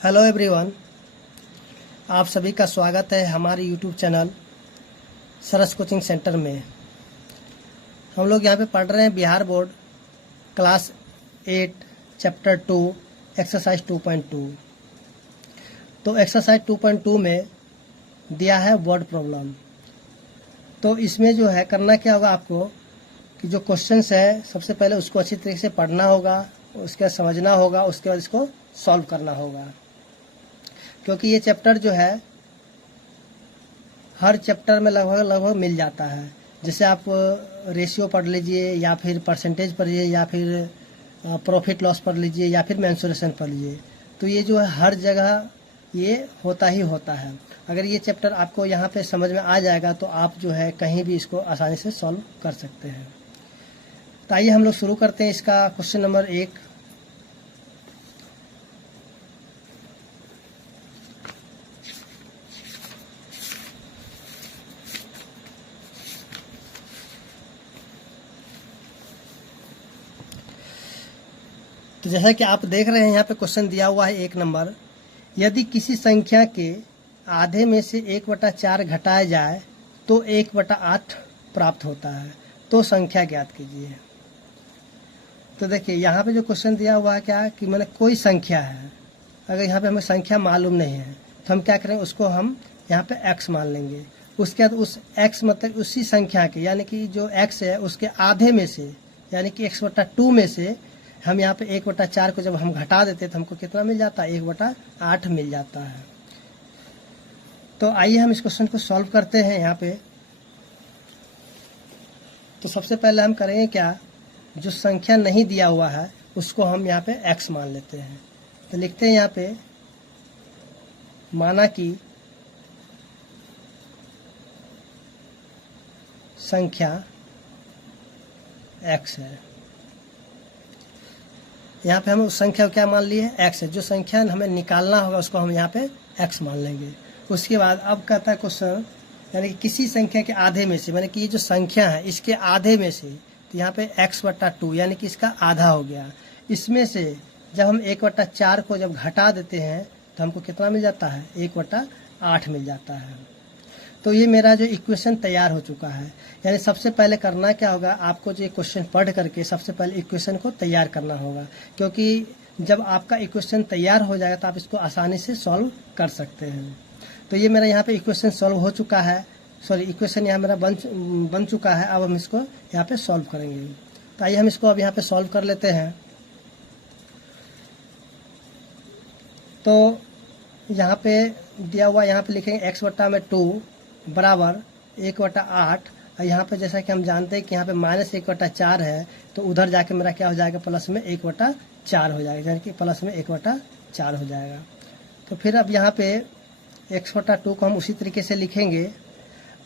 Hello everyone, आप सभी का स्वागत है हमारे यूट्यूब चैनल सरस कोचिंग सेंटर में। हम लोग यहाँ पे पढ़ रहे हैं Bihar board class 8 chapter 2 exercise 2.2। तो एक्सरसाइज 2.2 में दिया है वर्ड प्रॉब्लम। तो इसमें जो है करना क्या होगा आपको कि जो क्वेश्चंस है सबसे पहले उसको अच्छी तरीके से पढ़ना होगा, उसके बाद समझना होगा, उसके बाद इसको सॉल्व करना होगा। क्योंकि ये चैप्टर जो है हर चैप्टर में लगभग मिल जाता है। जैसे आप रेशियो पढ़ लीजिए या फिर परसेंटेज पढ़ लीजिए या फिर प्रॉफिट लॉस पढ़ लीजिए या फिर मेंसुरेशन पढ़ लीजिए, तो ये जो है हर जगह ये होता ही होता है। अगर ये चैप्टर आपको यहाँ पे समझ में आ जाएगा तो आप जो है कहीं भी इसको आसानी से सॉल्व कर सकते हैं। तो आइए हम लोग शुरू करते हैं इसका क्वेश्चन नंबर 1। तो जैसा कि आप देख रहे हैं यहाँ पे क्वेश्चन दिया हुआ है 1 नंबर। यदि किसी संख्या के आधे में से 1/4 घटाया जाए तो 1/8 प्राप्त होता है, तो संख्या ज्ञात कीजिए। तो देखिए यहाँ पे जो क्वेश्चन दिया हुआ है क्या कि मैंने कोई संख्या है, अगर यहाँ पे हमें संख्या मालूम नहीं है तो हम क्या करेंगे, उसको हम यहाँ पे x मान लेंगे। उसके बाद उस x मतलब उसी संख्या के यानी कि जो x है उसके आधे में से यानी कि x/2 में से हम यहाँ पे 1/4 को जब हम घटा देते हैं तो हमको कितना मिल जाता है, 1/8 मिल जाता है। तो आइए हम इस क्वेश्चन को सॉल्व करते हैं यहाँ पे। तो सबसे पहले हम करेंगे क्या, जो संख्या नहीं दिया हुआ है उसको हम यहाँ पे x मान लेते हैं। तो लिखते हैं यहाँ पे माना कि संख्या x है। यहाँ पे हम उस संख्या को क्या मान लिए, x है। जो संख्या हमें निकालना होगा उसको हम यहाँ पे x मान लेंगे। उसके बाद अब कहता है क्वेश्चन यानी कि किसी संख्या के आधे में से, यानी कि ये जो संख्या है इसके आधे में से, तो यहाँ पे x/2 यानी कि इसका आधा हो गया। इसमें से जब हम 1/4 को जब घटा देते हैं तो हमको कितना मिल जाता है, 1/8 मिल जाता है। तो ये मेरा जो इक्वेशन तैयार हो चुका है। यानी सबसे पहले करना क्या होगा, आपको जो क्वेश्चन पढ़ करके सबसे पहले इक्वेशन को तैयार करना होगा। क्योंकि जब आपका इक्वेशन तैयार हो जाएगा तो आप इसको आसानी से सॉल्व कर सकते हैं। तो ये मेरा यहाँ पे इक्वेशन सॉल्व हो चुका है, सॉरी इक्वेशन यहाँ मेरा बन चुका है। अब हम इसको यहाँ पे सॉल्व करेंगे। तो आइए हम इसको अब यहाँ पे सॉल्व कर लेते हैं। तो यहाँ पे दिया हुआ, यहाँ पे लिखेंगे x/2 बराबर 1/8। और यहाँ पे जैसा कि हम जानते हैं कि यहाँ पे -1/4 है, तो उधर जाके मेरा क्या हो जाएगा, प्लस में 1/4 हो जाएगा, यानी कि प्लस में 1/4 हो जाएगा। तो फिर अब यहाँ पे x/2 को हम उसी तरीके से लिखेंगे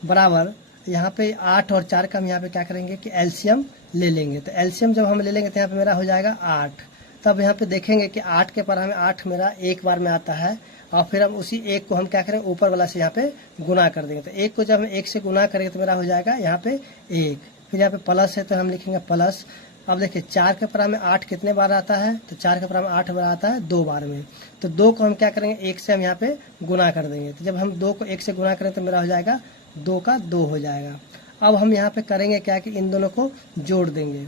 बराबर, यहाँ पे 8 और 4 का हम यहाँ पे क्या करेंगे कि एलसीएम ले लेंगे। तो एलसीएम जब हम ले लेंगे तो यहाँ पे मेरा हो जाएगा 8। तब यहाँ पे देखेंगे कि 8 के पर हमें 8 मेरा एक बार में आता है, और फिर हम उसी 1 को हम क्या करेंगे, ऊपर वाला से यहाँ पे गुना कर देंगे। तो 1 को जब हम 1 से गुना करेंगे तो मेरा हो जाएगा यहाँ पे 1। फिर यहाँ पे प्लस है तो हम लिखेंगे प्लस। अब देखिए 4 के पर हमें 8 कितने बार आता है, तो 4 के पर हमें 8 बार आता है 2 बार में। तो 2 को हम क्या करेंगे, 1 से हम यहाँ पे गुना कर देंगे। तो जब हम 2 को 1 से गुना करें तो मेरा हो जाएगा 2 का 2 हो जाएगा। अब हम यहाँ पे करेंगे क्या कि इन दोनों को जोड़ देंगे।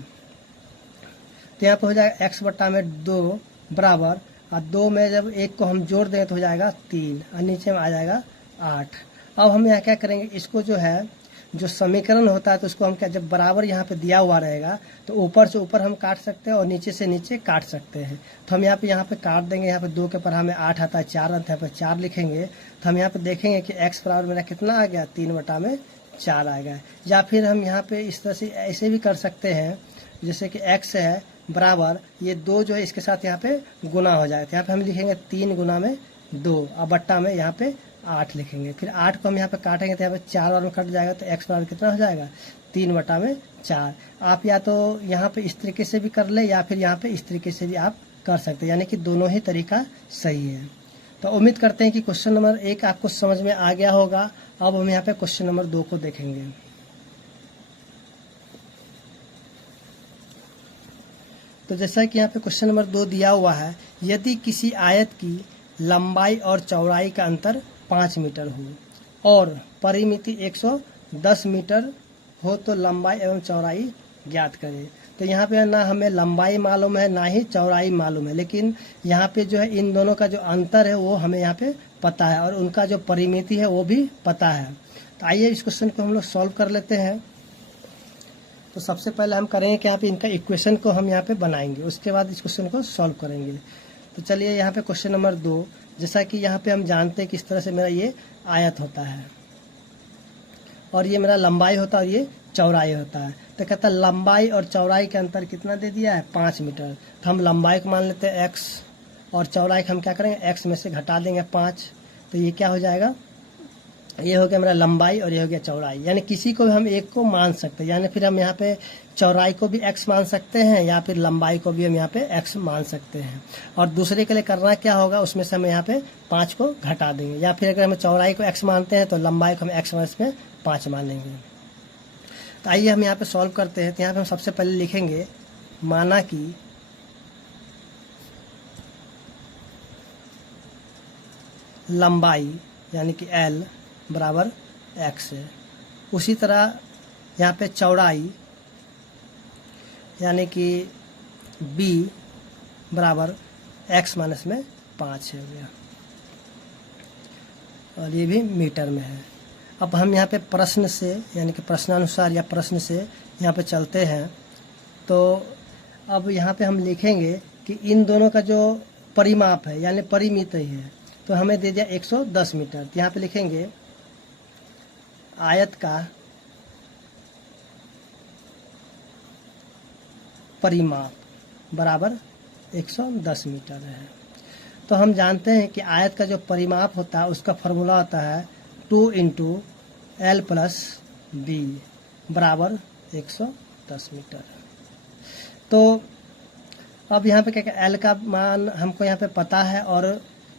तो यहाँ पे हो जाएगा x/2 बराबर, और 2 में जब 1 को हम जोड़ दें तो हो जाएगा 3, और नीचे में आ जाएगा 8। अब हम यहाँ क्या करेंगे, इसको जो है जो समीकरण होता है तो उसको हम क्या, जब बराबर यहाँ पे दिया हुआ रहेगा तो ऊपर से ऊपर हम काट सकते हैं और नीचे से नीचे काट सकते हैं। तो हम यहाँ पे काट देंगे। यहाँ पे 2 के पर हमें 8 आता है, 4 आता है, यहाँ पे 4 लिखेंगे। तो हम यहाँ पे देखेंगे कि x बराबर मेरा कितना आ गया, 3/4 आ गया। या फिर हम यहाँ पे इस तरह से ऐसे भी कर सकते हैं, जैसे कि x है बराबर, ये 2 जो है इसके साथ यहाँ पे गुना हो जाएगा। तो यहाँ पे हम लिखेंगे 3 गुना में 2 और बट्टा में यहाँ पे 8 लिखेंगे। फिर 8 को हम यहाँ पे काटेंगे तो यहाँ पे 4 बार में कट जाएगा, तो x बराबर कितना हो जाएगा, 3/4। आप या तो यहाँ पे इस तरीके से भी कर ले या फिर यहाँ पे इस तरीके से भी आप कर सकते हैं, यानी कि दोनों ही तरीका सही है। तो उम्मीद करते हैं कि क्वेश्चन नंबर 1 आपको समझ में आ गया होगा। अब हम यहाँ पे क्वेश्चन नंबर 2 को देखेंगे। तो जैसा कि यहाँ पे क्वेश्चन नंबर 2 दिया हुआ है, यदि किसी आयत की लंबाई और चौड़ाई का अंतर 5 मीटर हो और परिमिति 110 मीटर हो तो लंबाई एवं चौड़ाई ज्ञात करें। तो यहाँ पे ना हमें लंबाई मालूम है ना ही चौड़ाई मालूम है, लेकिन यहाँ पे जो है इन दोनों का जो अंतर है वो हमें यहाँ पे पता है और उनका जो परिमिति है वो भी पता है। तो आइए इस क्वेश्चन को हम लोग सॉल्व कर लेते हैं। तो सबसे पहले हम करेंगे कि यहाँ पे इनका इक्वेशन को हम यहाँ पे बनाएंगे, उसके बाद इस क्वेश्चन को सॉल्व करेंगे। तो चलिए यहाँ पे क्वेश्चन नंबर 2, जैसा कि यहाँ पे हम जानते हैं किस तरह से मेरा ये आयत होता है और ये मेरा लंबाई होता है और ये चौड़ाई होता है। तो कहता है लंबाई और चौड़ाई के अंतर कितना दे दिया है 5 मीटर। तो हम लंबाई को मान लेते हैं x और चौड़ाई को हम क्या करेंगे x में से घटा देंगे 5। तो ये क्या हो जाएगा, ये हो गया मेरा लंबाई और ये हो गया चौड़ाई। यानी किसी को भी हम एक को मान सकते हैं, यानी फिर हम यहाँ पे चौड़ाई को भी x मान सकते हैं या फिर लंबाई को भी हम यहाँ पे x मान सकते हैं। और दूसरे के लिए करना क्या होगा, उसमें से हम यहाँ पे 5 को घटा देंगे, या फिर अगर हम चौड़ाई को x मानते हैं तो लंबाई को हम x में इसमें 5 मान लेंगे। तो आइए हम यहाँ पे सॉल्व करते हैं। तो यहाँ पे हम सबसे पहले लिखेंगे माना कि लंबाई यानी कि L बराबर x है, उसी तरह यहाँ पे चौड़ाई यानी कि B बराबर x माइनस में 5 है हो गया और ये भी मीटर में है। अब हम यहाँ पे प्रश्न से यानी कि प्रश्नानुसार या प्रश्न से यहाँ पे चलते हैं। तो अब यहाँ पे हम लिखेंगे कि इन दोनों का जो परिमाप है यानी परिमिति है, तो हमें दे दिया 110 मीटर। तो यहाँ पे लिखेंगे आयत का परिमाप बराबर 110 मीटर है। तो हम जानते हैं कि आयत का जो परिमाप होता है उसका फॉर्मूला होता है 2 इंटू L प्लस B बराबर 110 मीटर। तो अब यहाँ पे क्या क्या L का मान हमको यहाँ पे पता है और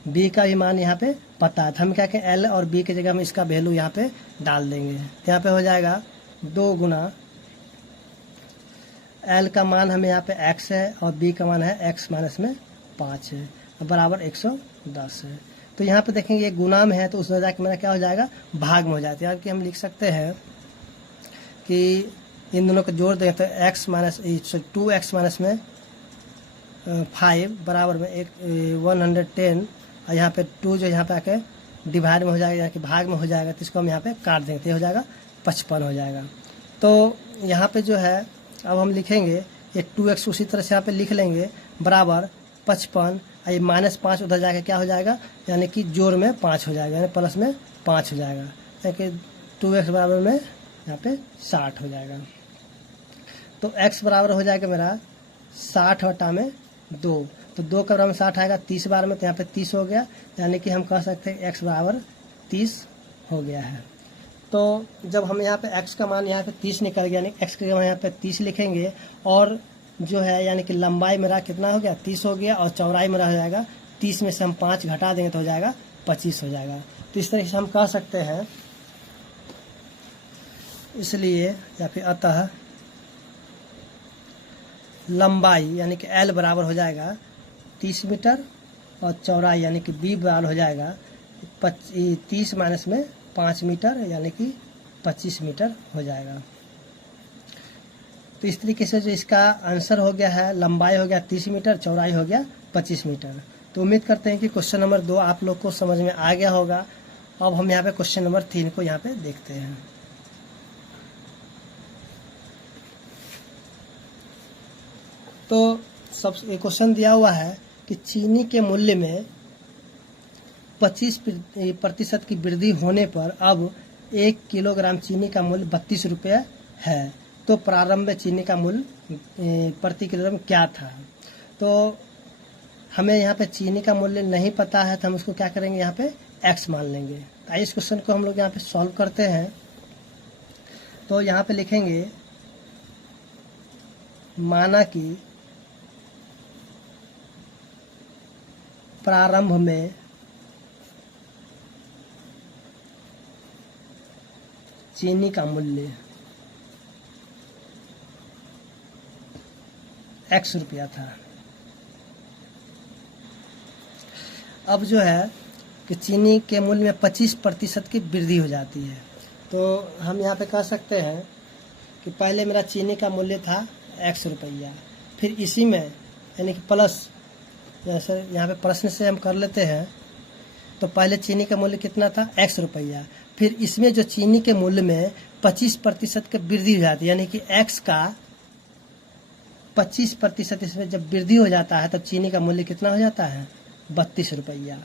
B का भी मान यहाँ पे पता है। तो हम क्या कहें L और B की जगह हम इसका वैल्यू यहाँ पे डाल देंगे। यहाँ पे हो जाएगा 2 गुना L का मान हमें यहाँ पे x है और B का मान है x माइनस में 5 है बराबर 110 है। तो यहाँ पे देखेंगे ये गुना में है तो उस वजह के मेरा क्या हो जाएगा भाग में हो जाता है। यानी कि हम लिख सकते हैं कि इन दोनों को जोड़ दें तो x माइनस 2x माइनस में 5 बराबर में 110 और यहाँ पे 2 जो यहाँ पे आके डिवाइड में हो जाएगा यानी कि भाग में हो जाएगा, तो इसको हम यहाँ पे काट देंगे तो ये हो जाएगा 55 हो जाएगा। तो यहाँ पे जो है अब हम लिखेंगे ये 2x उसी तरह से यहाँ पे लिख लेंगे बराबर 55 और ये -5 उधर जाके क्या हो जाएगा यानी कि जोड़ में 5 हो जाएगा यानी प्लस में 5 हो जाएगा यानी कि 2x बराबर में यहाँ पे 60 हो जाएगा। तो x बराबर हो जाएगा मेरा 60 बटा में 2, तो 2 का बराबर 60 आएगा 30 बार में, तो यहाँ पे 30 हो गया यानी कि हम कह सकते हैं x बराबर 30 हो गया है। तो जब हम यहाँ पे x का मान यहाँ पे 30 निकल गया यानी x के यहाँ पे 30 लिखेंगे और जो है यानी कि लंबाई मेरा कितना हो गया 30 हो गया और चौड़ाई मेरा हो जाएगा 30 में से हम 5 घटा देंगे तो हो जाएगा 25 हो जाएगा। तो इस तरह से हम कह सकते हैं, इसलिए या फिर अतः लंबाई यानी कि L बराबर हो जाएगा 30 मीटर और चौड़ाई यानी कि B बराबर हो जाएगा 30 माइनस में 5 मीटर यानी कि 25 मीटर हो जाएगा। तो इस तरीके से जो इसका आंसर हो गया है, लंबाई हो गया 30 मीटर, चौड़ाई हो गया 25 मीटर। तो उम्मीद करते हैं कि क्वेश्चन नंबर 2 आप लोग को समझ में आ गया होगा। अब हम यहाँ पे क्वेश्चन नंबर 3 को यहाँ पे देखते हैं। तो सब क्वेश्चन दिया हुआ है कि चीनी के मूल्य में 25% की वृद्धि होने पर अब 1 किलोग्राम चीनी का मूल्य 32 रुपये है, तो प्रारंभ में चीनी का मूल्य प्रति किलोग्राम क्या था। तो हमें यहाँ पे चीनी का मूल्य नहीं पता है तो हम उसको क्या करेंगे यहाँ पे x मान लेंगे। तो इस क्वेश्चन को हम लोग यहाँ पे सॉल्व करते हैं। तो यहाँ पे लिखेंगे माना कि प्रारंभ में चीनी का मूल्य x रुपया था। अब जो है कि चीनी के मूल्य में 25% की वृद्धि हो जाती है। तो हम यहाँ पे कह सकते हैं कि पहले मेरा चीनी का मूल्य था x रुपया, फिर इसी में यानी कि प्लस, जैसे यहाँ पे प्रश्न से हम कर लेते हैं, तो पहले चीनी का मूल्य कितना था x रुपया, फिर इसमें जो चीनी के मूल्य में 25% की वृद्धि हो जाती है, यानी कि x का 25% इसमें जब वृद्धि हो जाता है तब चीनी का मूल्य कितना हो जाता है 32 रुपया।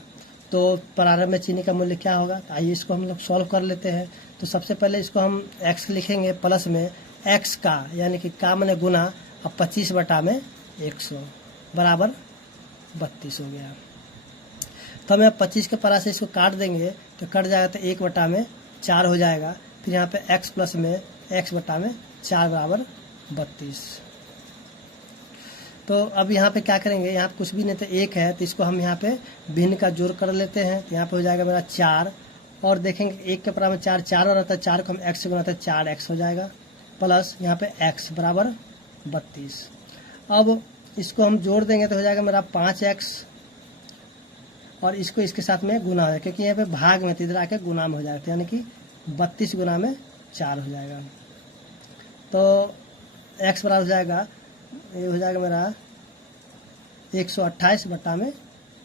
तो प्रारंभ में चीनी का मूल्य क्या होगा, तो आइए इसको हम लोग सॉल्व कर लेते हैं। तो सबसे पहले इसको हम x लिखेंगे प्लस में x का, यानी कि का मैंने गुना, अब 25 बटा में 100 बराबर 32 हो गया। तो हमें 25 के पारा से इसको काट देंगे तो कट जाएगा, तो 1 बटा में 4 हो जाएगा। फिर यहाँ पे x प्लस में x बटा में 4 बराबर 32। तो अब यहाँ पे क्या करेंगे, यहाँ पे कुछ भी नहीं तो 1 है, तो इसको हम यहाँ पे भिन्न का जोड़ कर लेते हैं। तो यहाँ पे हो जाएगा मेरा 4, और देखेंगे 1 के बराबर 4, 4 और रहता है, 4 को हम x से गुनाते हैं, 4x हो जाएगा, प्लस यहाँ पे x बराबर 32। अब इसको हम जोड़ देंगे तो हो जाएगा मेरा 5x, और इसको इसके साथ में गुना हो जाएगा, क्योंकि यहाँ पे भाग में इधर आके गुना में हो जाएगा, यानी कि 32 गुना में 4 हो जाएगा। तो x बराबर हो जाएगा, ये हो जाएगा मेरा 128 बटा में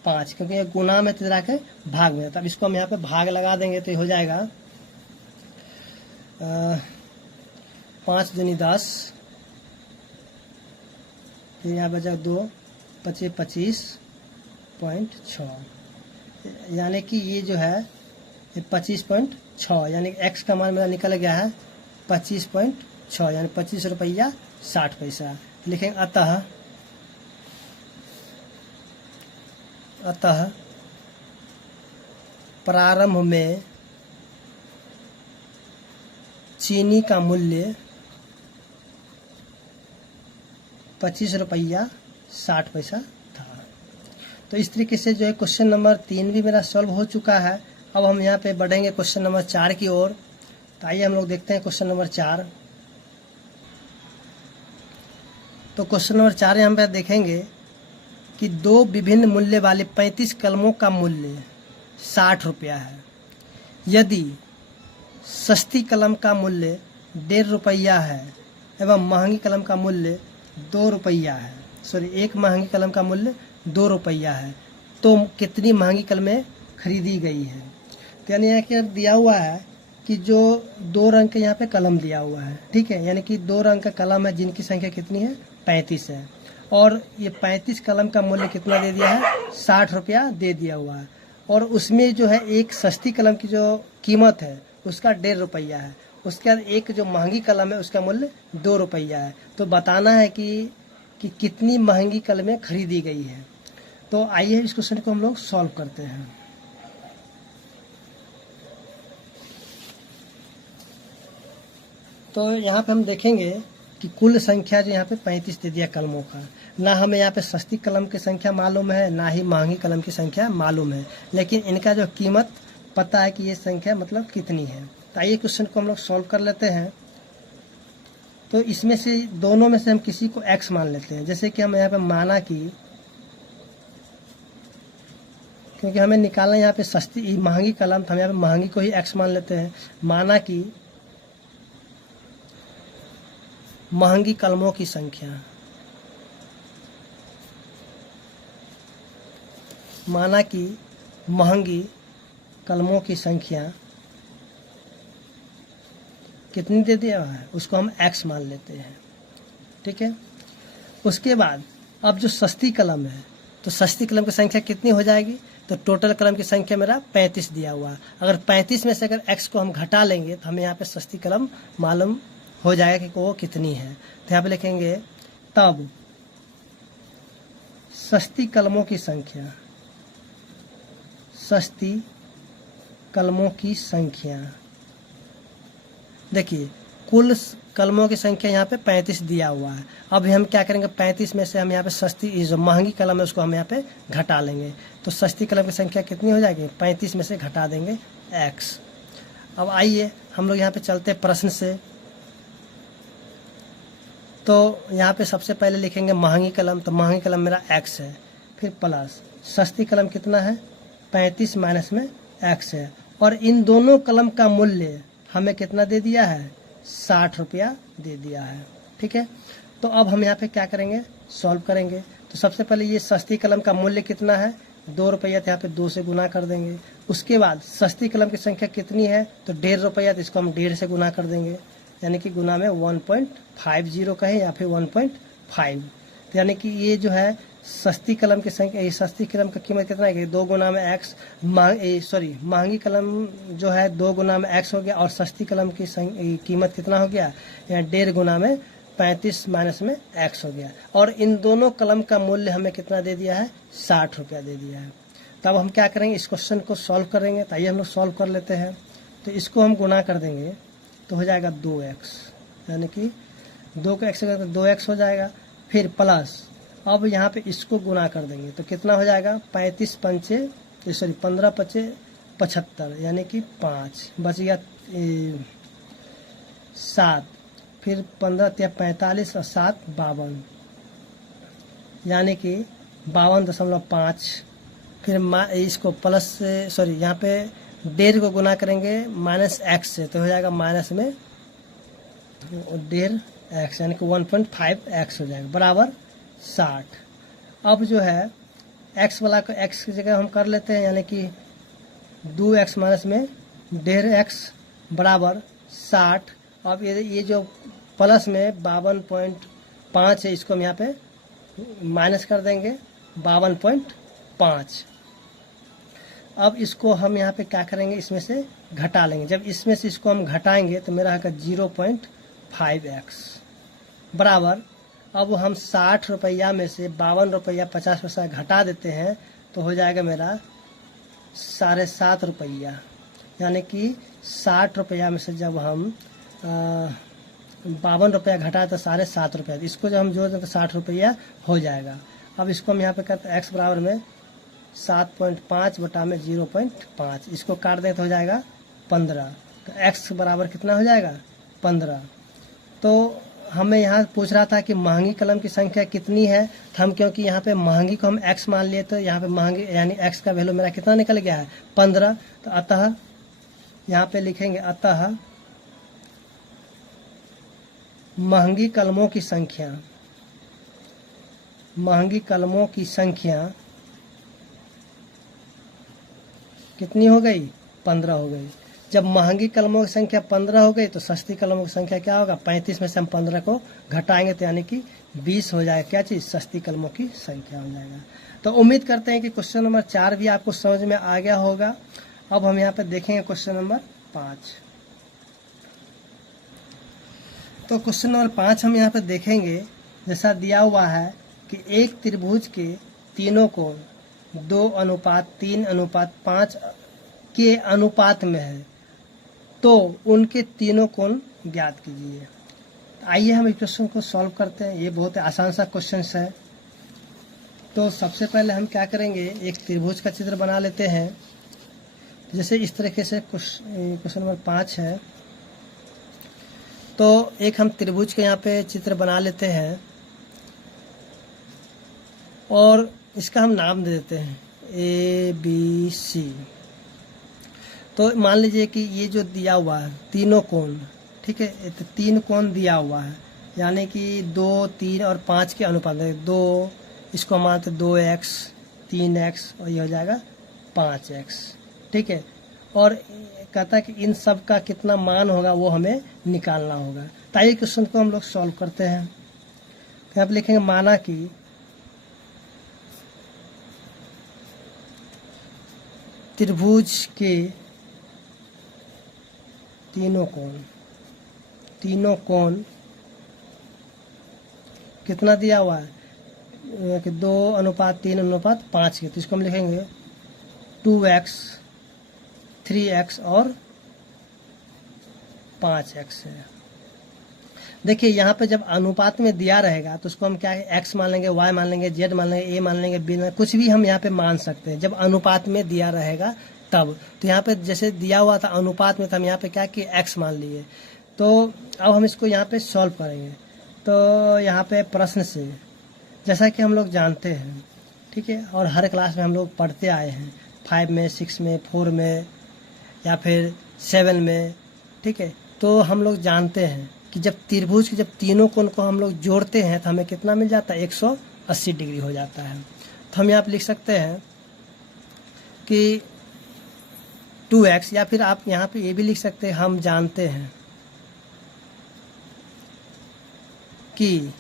5, क्योंकि ये गुना में इधर आके भाग में, तब इसको हम यहाँ पे भाग लगा देंगे तो ये हो जाएगा 5 दूनी 10, फिर यहाँ बचा 2, 25 25.6, यानी कि ये जो है 25.6, यानी x का मान मेरा निकल गया है 25.6, यानी 25 रुपया 60 पैसा लिखेंगे। अतः प्रारंभ में चीनी का मूल्य 25 रुपया 60 पैसा था। तो इस तरीके से जो है क्वेश्चन नंबर 3 भी मेरा सॉल्व हो चुका है। अब हम यहाँ पे बढ़ेंगे क्वेश्चन नंबर 4 की ओर। तो आइए हम लोग देखते हैं क्वेश्चन नंबर 4। तो क्वेश्चन नंबर 4 यहाँ पे देखेंगे कि दो विभिन्न मूल्य वाले 35 कलमों का मूल्य 60 रुपया है। यदि सस्ती कलम का मूल्य 1.5 रुपया है एवं महंगी कलम का मूल्य 2 रुपया है, एक महंगी कलम का मूल्य 2 रुपया है, तो कितनी महंगी कलमें खरीदी गई है। तो यानी यहाँ क्या दिया हुआ है कि जो 2 रंग के यहाँ पे कलम दिया हुआ है, ठीक है, यानी कि 2 रंग का कलम है जिनकी संख्या कितनी है 35 है, और ये 35 कलम का मूल्य कितना दे दिया है 60 रुपया दे दिया हुआ है, और उसमें जो है एक सस्ती कलम की जो कीमत है उसका 1.5 रुपया है, उसके बाद एक जो महंगी कलम है उसका मूल्य 2 रुपया है। तो बताना है कि कितनी महंगी कलमें खरीदी गई है। तो आइए इस क्वेश्चन को हम लोग सॉल्व करते हैं। तो यहाँ पे हम देखेंगे कि कुल संख्या जो यहाँ पे 35 दे दिया कलमों का, ना हमें यहाँ पे सस्ती कलम की संख्या मालूम है ना ही महंगी कलम की संख्या मालूम है, लेकिन इनका जो कीमत पता है कि ये संख्या मतलब कितनी है। तो आइए क्वेश्चन को हम लोग सॉल्व कर लेते हैं। तो इसमें से दोनों में से हम किसी को x मान लेते हैं। जैसे कि हम यहाँ पे माना कि, क्योंकि हमें निकालना यहाँ पे सस्ती महंगी कलम, तो हम यहाँ पे महंगी को ही x मान लेते हैं। माना कि महंगी कलमों की संख्या, माना कि महंगी कलमों की संख्या कितनी दे दिया है उसको हम x मान लेते हैं, ठीक है। उसके बाद अब जो सस्ती कलम है, तो सस्ती कलम की संख्या कितनी हो जाएगी, तो टोटल कलम की संख्या मेरा 35 दिया हुआ है। अगर 35 में से अगर x को हम घटा लेंगे तो हमें यहाँ पे सस्ती कलम मालूम हो जाएगा कि वो कितनी है। तो यहाँ पे लिखेंगे तब सस्ती कलमों की संख्या, सस्ती कलमों की संख्या, देखिए कुल कलमों की संख्या यहाँ पे 35 दिया हुआ है। अब हम क्या करेंगे, 35 में से हम यहाँ पे सस्ती जो महंगी कलम है उसको हम यहाँ पे घटा लेंगे। तो सस्ती कलम की संख्या कितनी हो जाएगी, 35 में से घटा देंगे x। अब आइए हम लोग यहाँ पे चलते प्रश्न से। तो यहाँ पे सबसे पहले लिखेंगे महंगी कलम, तो महंगी कलम मेरा x है, फिर प्लस सस्ती कलम कितना है 35 माइनस में x है, और इन दोनों कलम का मूल्य हमें कितना दे दिया है, 60 रुपया दे दिया है। ठीक है, तो अब हम यहाँ पे क्या करेंगे, सॉल्व करेंगे। तो सबसे पहले ये सस्ती कलम का मूल्य कितना है, 2 रुपया, तो यहाँ पे 2 से गुना कर देंगे। उसके बाद सस्ती कलम की संख्या कितनी है, तो 1.5 रुपया, तो इसको हम 1.5 से गुना कर देंगे, यानी कि गुना में 1.50 कहें या फिर 1.5। तो यानी कि ये जो है सस्ती कलम की संख्या, ये सस्ती कलम का कीमत कितना है, 2 गुना में x, महंगी कलम जो है 2 गुना में x हो गया, और सस्ती कलम की कीमत कितना हो गया, 1.5 गुना में 35 माइनस में x हो गया, और इन दोनों कलम का मूल्य हमें कितना दे दिया है, 60 रुपया दे दिया है। तब हम क्या करेंगे, इस क्वेश्चन को सॉल्व करेंगे। तो आइए हम लोग सॉल्व कर लेते हैं। तो इसको हम गुना कर देंगे तो हो जाएगा 2x, यानी कि 2 का x तो 2x हो जाएगा। फिर प्लस, अब यहाँ पे इसको गुना कर देंगे तो कितना हो जाएगा, 15 पचे 75, यानी कि 5 बच गया 7, फिर 15 या 45 और 7 52, यानी कि 52.5। फिर इसको प्लस से यहाँ पे 1.5 को गुना करेंगे माइनस x से, तो हो जाएगा माइनस में 1.5x, यानी कि 1.5x हो जाएगा बराबर 60। अब जो है x वाला को x की जगह हम कर लेते हैं, यानी कि 2x माइनस में 1.5x बराबर 60। अब ये जो प्लस में 52.5 है, इसको हम यहाँ पे माइनस कर देंगे 52.5। अब इसको हम यहाँ पे क्या करेंगे, इसमें से घटा लेंगे। जब इसमें से इसको हम घटाएंगे तो मेरा होगा 0.5x बराबर, अब हम 60 रुपया में से 52 रुपया 50 पैसा घटा देते हैं तो हो जाएगा मेरा 7.5 रुपया, यानी कि 60 रुपया में से जब हम 52 रुपया घटाए तो 7.5 रुपया, इसको जब हम जोड़ दें तो 60 रुपया हो जाएगा। अब इसको हम यहाँ पे करते हैं x बराबर में 7.5 बटा में 0.5, इसको काट दें तो हो जाएगा 15, तो x बराबर कितना हो जाएगा, 15। तो हमें यहाँ पूछ रहा था कि महंगी कलम की संख्या कितनी है, तो हम क्योंकि यहाँ पे महंगी को हम x मान लिए तो यहाँ पे महंगी यानी x का वैल्यू मेरा कितना निकल गया है, 15। तो अतः यहाँ पे लिखेंगे, अतः महंगी कलमों की संख्या, महंगी कलमों की संख्या कितनी हो गई, 15 हो गई। जब महंगी कलमों की संख्या 15 हो गई तो सस्ती कलमों की संख्या क्या होगा, 35 में से हम 15 को घटाएंगे तो यानी कि 20 हो जाएगा, क्या चीज़, सस्ती कलमों की संख्या हो जाएगा। तो उम्मीद करते हैं कि क्वेश्चन नंबर 4 भी आपको समझ में आ गया होगा। अब हम यहाँ पे देखेंगे क्वेश्चन नंबर 5। तो क्वेश्चन नंबर 5 हम यहाँ पे देखेंगे, जैसा दिया हुआ है कि एक त्रिभुज के तीनों कोण 2:3:5 के अनुपात में है, तो उनके तीनों कोण ज्ञात कीजिए। आइए हम इस क्वेश्चन को सॉल्व करते हैं। ये बहुत आसान सा क्वेश्चन है। तो सबसे पहले हम क्या करेंगे, एक त्रिभुज का चित्र बना लेते हैं। जैसे इस तरीके से क्वेश्चन नंबर 5 है, तो एक हम त्रिभुज के यहाँ पे चित्र बना लेते हैं और इसका हम नाम दे देते हैं ABC। तो मान लीजिए कि ये जो दिया हुआ है तीनों कोण, ठीक है, तो 3 कोण दिया हुआ है, यानी कि 2, 3 और 5 के अनुपात है। 2 इसको मानते 2x 3x और ये हो जाएगा 5x, ठीक है। और कहता है कि इन सब का कितना मान होगा वो हमें निकालना होगा। तो आइए क्वेश्चन को हम लोग सॉल्व करते हैं। तो आप लिखेंगे, माना कि त्रिभुज के तीनों कोण कितना दिया हुआ है कि 2:3:5 के, तो इसको हम लिखेंगे 2x 3x और 5x है। देखिए यहाँ पे जब अनुपात में दिया रहेगा तो उसको हम क्या है, x मान लेंगे, y मान लेंगे, z मान लेंगे, a मान लेंगे, b मान, कुछ भी हम यहाँ पे मान सकते हैं जब अनुपात में दिया रहेगा तब। तो यहाँ पे जैसे दिया हुआ था अनुपात में, तो हम यहाँ पे क्या किए, x मान लिए। तो अब हम इसको यहाँ पे सॉल्व करेंगे। तो यहाँ पे प्रश्न से, जैसा कि हम लोग जानते हैं, ठीक है, और हर क्लास में हम लोग पढ़ते आए हैं, 5 में, 6 में, 4 में या फिर 7 में, ठीक है। तो हम लोग जानते हैं कि जब त्रिभुज के जब तीनों कोण को हम लोग जोड़ते हैं तो हमें कितना मिल जाता है, 180 डिग्री हो जाता है। तो हम यहाँ पे लिख सकते हैं कि 2x, या फिर आप यहाँ पे ये भी लिख सकते हैं, हम जानते हैं कि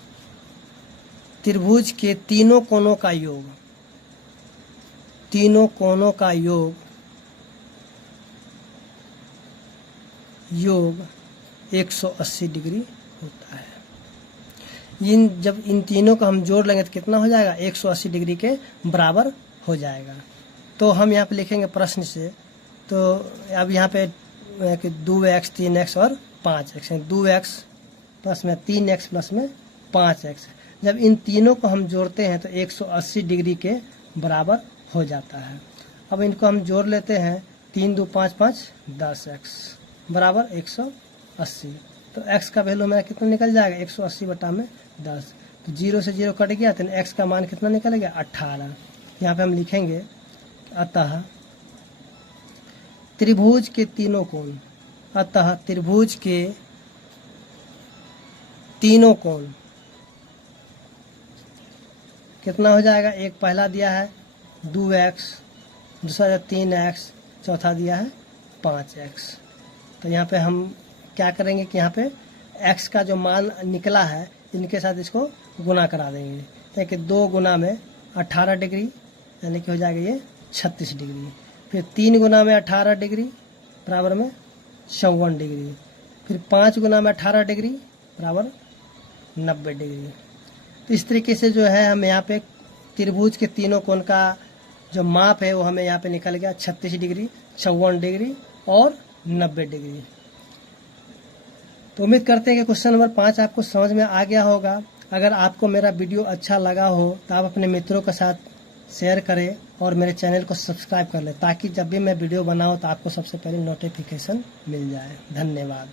त्रिभुज के तीनों कोणों का योग, तीनों कोणों का योग 180 डिग्री होता है। जब इन तीनों को हम जोड़ लेंगे तो कितना हो जाएगा, 180 डिग्री के बराबर हो जाएगा। तो हम यहाँ पे लिखेंगे प्रश्न से, तो अब यहाँ पे 2x, 3x और 5x है। 2x प्लस में 3x प्लस में 5x, जब इन तीनों को हम जोड़ते हैं तो 180 डिग्री के बराबर हो जाता है। अब इनको हम जोड़ लेते हैं, 3 2 5 5 10x बराबर 180। तो x का वैल्यू मेरा कितना निकल जाएगा, 180 बटा में 10। तो 0 से 0 कट गया तो x का मान कितना निकलेगा, 18। यहाँ पे हम लिखेंगे अतः त्रिभुज के तीनों कोण, अतः त्रिभुज के तीनों कोण कितना हो जाएगा, एक पहला दिया है 2x, दूसरा 3x, चौथा दिया है 5x। तो यहाँ पे हम क्या करेंगे कि यहाँ पे x का जो मान निकला है इनके साथ इसको गुना करा देंगे, यानी कि 2 गुना में 18 डिग्री यानी कि हो जाएगा ये 36 डिग्री। फिर 3 गुना में 18 डिग्री बराबर में 54 डिग्री। फिर 5 गुना में 18 डिग्री बराबर 90 डिग्री। तो इस तरीके से जो है हम यहाँ पे त्रिभुज के तीनों कोण का जो माप है वो हमें यहाँ पे निकल गया, 36 डिग्री, 54 डिग्री और 90 डिग्री। तो उम्मीद करते हैं कि क्वेश्चन नंबर 5 आपको समझ में आ गया होगा। अगर आपको मेरा वीडियो अच्छा लगा हो तो आप अपने मित्रों के साथ शेयर करें और मेरे चैनल को सब्सक्राइब कर लें, ताकि जब भी मैं वीडियो बनाऊं तो आपको सबसे पहले नोटिफिकेशन मिल जाए। धन्यवाद।